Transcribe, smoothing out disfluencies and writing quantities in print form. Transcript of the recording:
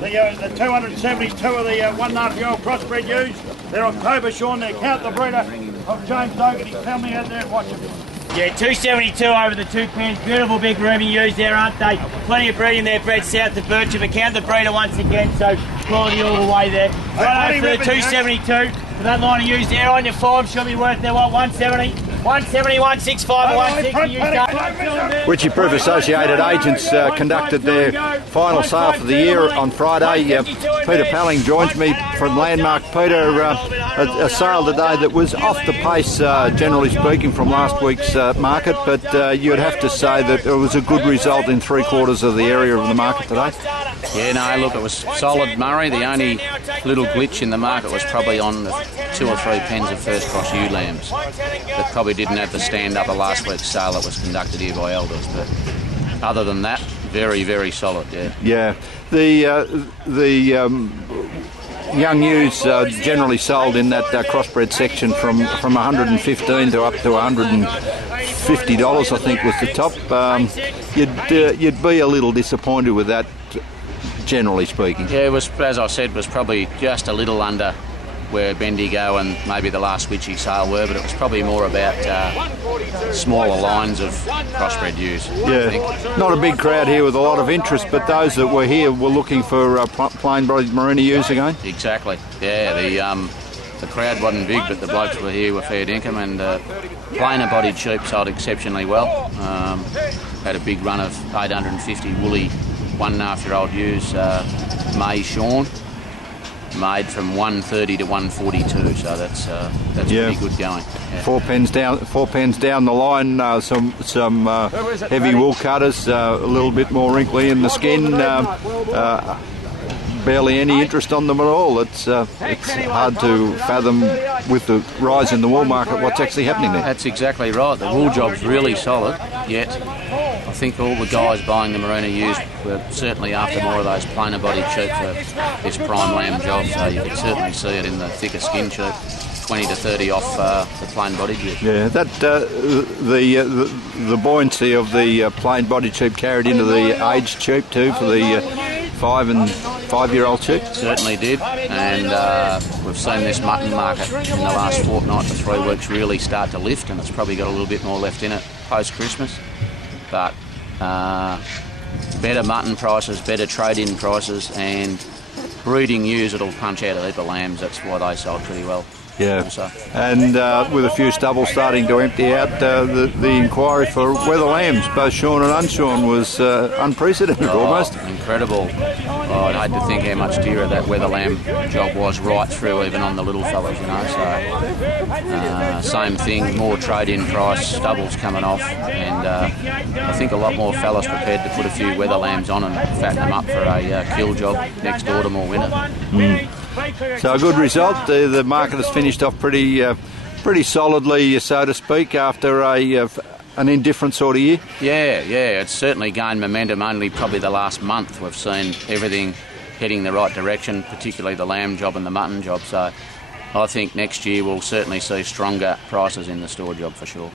The 272 of the 1.5-year-old crossbred ewes. They're October, Sean. They're Count the Breeder of James Dougherty's family out there at Wycheproof. Yeah, 272 over the 2 pens. Beautiful big roomy ewes there, aren't they? Plenty of breeding there, bred south of Wyche. But Count the Breeder once again, so quality all the way there. Right over for the 272. For that line of ewes there on your form, should be worth there, what, 170? 170, 165, 160. Wycheproof Associated Agents conducted their final sale for the year on Friday. Peter Palling joins me from Landmark. Peter, a sale today that was off the pace, generally speaking, from last week's market, but you'd have to say that it was a good result in 3/4 of the area of the market today. Yeah, no, look, it was solid, Murray. The only little glitch in the market was probably on the 2 or 3 pens of first cross ewe lambs that probably didn't have the stand-up of last week's sale that was conducted here by elders. But other than that, very, very solid, yeah. Yeah, the young ewes generally sold in that crossbred section from 115 to up to $150, I think was the top. You'd be a little disappointed with that, generally speaking. Yeah, it was, as I said, was probably just a little under where Bendigo and maybe the last Wyche sale were, but it was probably more about smaller lines of crossbred ewes. Yeah, not a big crowd here with a lot of interest, but those that were here were looking for plain-bodied merino ewes again. Exactly. Yeah, the crowd wasn't big, but the blokes were here were fair dinkum, and plainer-bodied sheep sold exceptionally well. Had a big run of 850 woolly 1.5-year-old ewes, May Sean, made from 130 to 142, so that's pretty good going. Yeah. 4 pens down the line. Some heavy wool cutters, a little bit more wrinkly in the skin. Barely any interest on them at all. It's hard to fathom with the rise in the wool market what's actually happening there. That's exactly right. The wool job's really solid, yet I think all the guys buying the merino ewes were certainly after more of those plainer bodied sheep for this prime lamb job, so you could certainly see it in the thicker skin sheep. 20 to 30 off the plain bodied sheep. Yeah, that the buoyancy of the plain bodied sheep carried into the aged sheep too for the 5 and 5-year-old sheep. Certainly did, and we've seen this mutton market in the last fortnight to 3 weeks really start to lift, and it's probably got a little bit more left in it post-Christmas. But better mutton prices, better trade-in prices, and breeding ewes that'll punch out a heap of lambs. That's why they sold pretty well. Yeah, also. And with a few stubbles starting to empty out, the inquiry for wether lambs, both shorn and unshorn, was unprecedented almost. Incredible. I'd hate to think how much dearer that wether lamb job was right through, even on the little fellas, you know. So same thing, more trade-in price, stubbles coming off, and I think a lot more fellas prepared to put a few wether lambs on and fatten them up for a kill job next autumn or winter. So a good result. The market has finished off pretty solidly, so to speak, after an indifferent sort of year. Yeah, it's certainly gained momentum. Only probably the last month we've seen everything heading the right direction, particularly the lamb job and the mutton job. So I think next year we'll certainly see stronger prices in the store job for sure.